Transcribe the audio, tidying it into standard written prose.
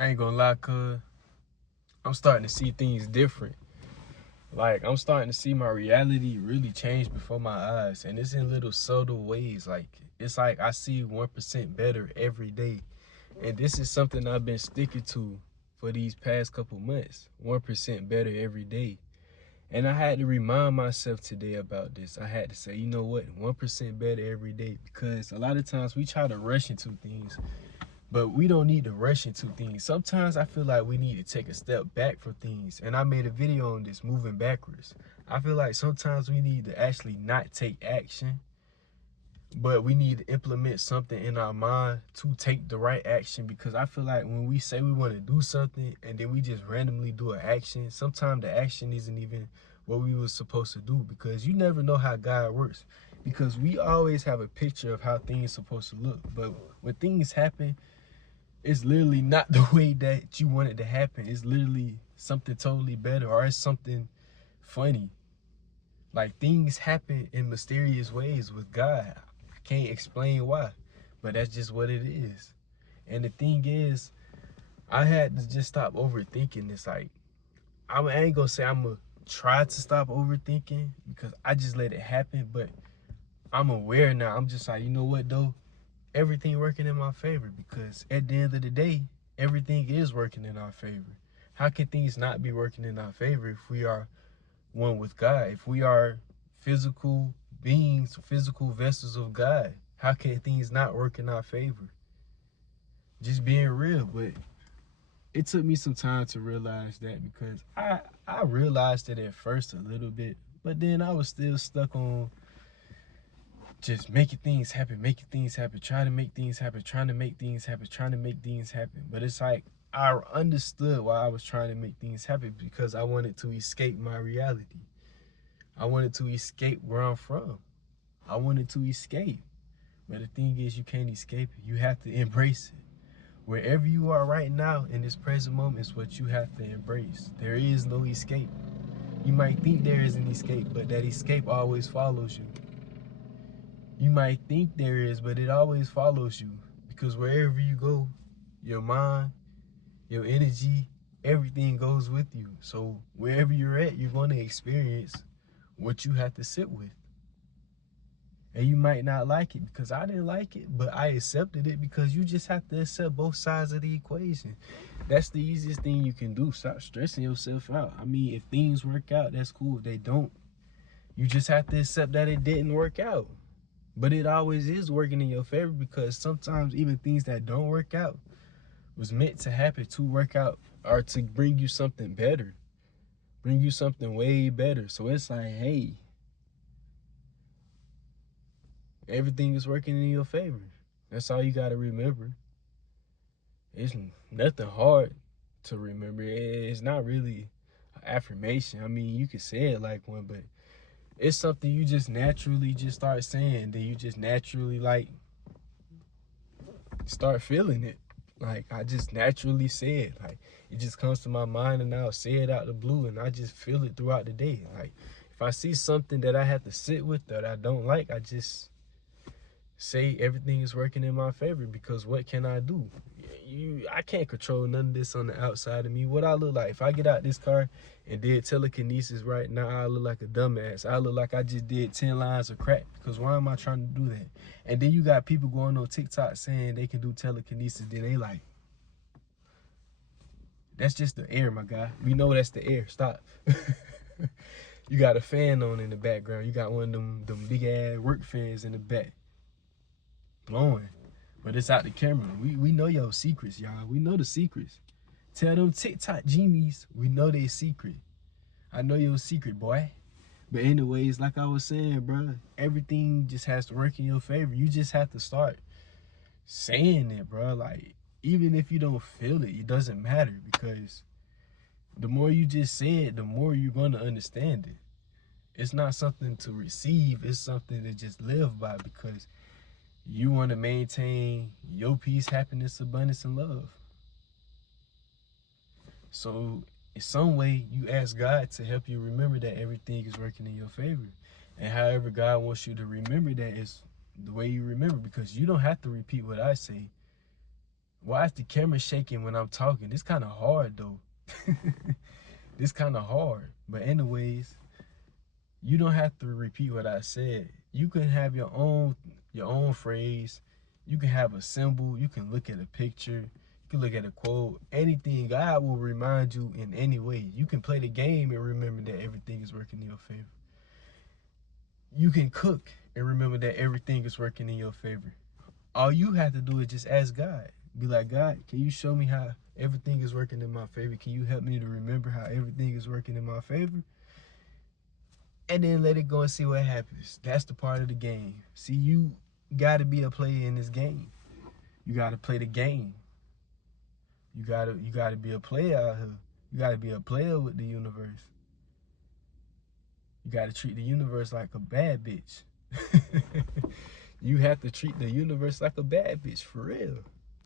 I ain't gonna lie, cuz I'm starting to see things different. Like, I'm starting to see my reality really change before my eyes. And it's in little subtle ways. Like, it's like I see 1% better every day. And this is something I've been sticking to for these past couple months. 1% better every day. And I had to remind myself today about this. I had to say, you know what? 1% better every day. Because a lot of times we try to rush into things, but we don't need to rush into things. Sometimes I feel like we need to take a step back from things. And I made a video on this, moving backwards. I feel like sometimes we need to actually not take action, but we need to implement something in our mind to take the right action. Because I feel like when we say we want to do something and then we just randomly do an action, sometimes the action isn't even what we were supposed to do, because you never know how God works. Because we always have a picture of how things are supposed to look, but when things happen, it's literally not the way that you want it to happen. It's literally something totally better, or it's something funny. Like, things happen in mysterious ways with God. I can't explain why, but that's just what it is. And the thing is, I had to just stop overthinking this. Like, I ain't gonna say I'm gonna try to stop overthinking, because I just let it happen, but I'm aware now. I'm just like, you know what though? Everything working in my favor, because at the end of the day, everything is working in our favor. How can things not be working in our favor if we are one with God? If we are physical beings, physical vessels of God, how can things not work in our favor? Just being real. But it took me some time to realize that, because I realized it at first a little bit, but then I was still stuck on just making things happen, trying to make things happen, trying to make things happen, trying to make things happen. But it's like, I understood why I was trying to make things happen, because I wanted to escape my reality. I wanted to escape where I'm from. I wanted to escape. But the thing is, you can't escape it. You have to embrace it. Wherever you are right now in this present moment is what you have to embrace. There is no escape. You might think there is an escape, but that escape always follows you. You might think there is, but it always follows you. Because wherever you go, your mind, your energy, everything goes with you. So wherever you're at, you're going to experience what you have to sit with. And you might not like it, because I didn't like it, but I accepted it, because you just have to accept both sides of the equation. That's the easiest thing you can do. Stop stressing yourself out. I mean, if things work out, that's cool. If they don't, you just have to accept that it didn't work out. But it always is working in your favor, because sometimes even things that don't work out was meant to happen to work out, or to bring you something better, bring you something way better. So it's like, hey, everything is working in your favor. That's all you got to remember. It's nothing hard to remember. It's not really an affirmation. I mean, you could say it like one, but it's something you just naturally just start saying. Then you just naturally, like, start feeling it. Like, I just naturally say it. Like, it just comes to my mind, and I'll say it out the blue, and I just feel it throughout the day. Like, if I see something that I have to sit with that I don't like, I just say everything is working in my favor, because what can I do? I can't control none of this on the outside of me. What I look like, if I get out this car and did telekinesis right now, I look like a dumbass. I look like I just did 10 lines of crack, because why am I trying to do that? And then you got people going on TikTok saying they can do telekinesis, then they like, that's just the air, my guy. We know that's the air. Stop. You got a fan on in the background. You got one of them big ass work fans in the back blowing. But it's out the camera. We know your secrets, y'all. We know the secrets. Tell them TikTok genies, we know their secret. I know your secret, boy. But anyways, like I was saying, bro, everything just has to work in your favor. You just have to start saying it, bro. Like, even if you don't feel it, it doesn't matter, because the more you just say it, the more you're going to understand it. It's not something to receive. It's something to just live by, because you want to maintain your peace, happiness, abundance, and love. So in some way, you ask God to help you remember that everything is working in your favor. And however God wants you to remember that is the way you remember, because you don't have to repeat what I say. Why is the camera shaking when I'm talking? This kind of hard though. This kind of hard. But anyways, you don't have to repeat what I said. You can have your own phrase. You can have a symbol. You can look at a picture. You can look at a quote. Anything. God will remind you in any way. You can play the game and remember that everything is working in your favor. You can cook and remember that everything is working in your favor. All you have to do is just ask God. Be like, God, can you show me how everything is working in my favor? Can you help me to remember how everything is working in my favor? And then let it go and see what happens. That's the part of the game. See, you got to be a player in this game. You got to play the game. You got to be a player out here. You got to be a player with the universe. You got to treat the universe like a bad bitch. You have to treat the universe like a bad bitch, for real.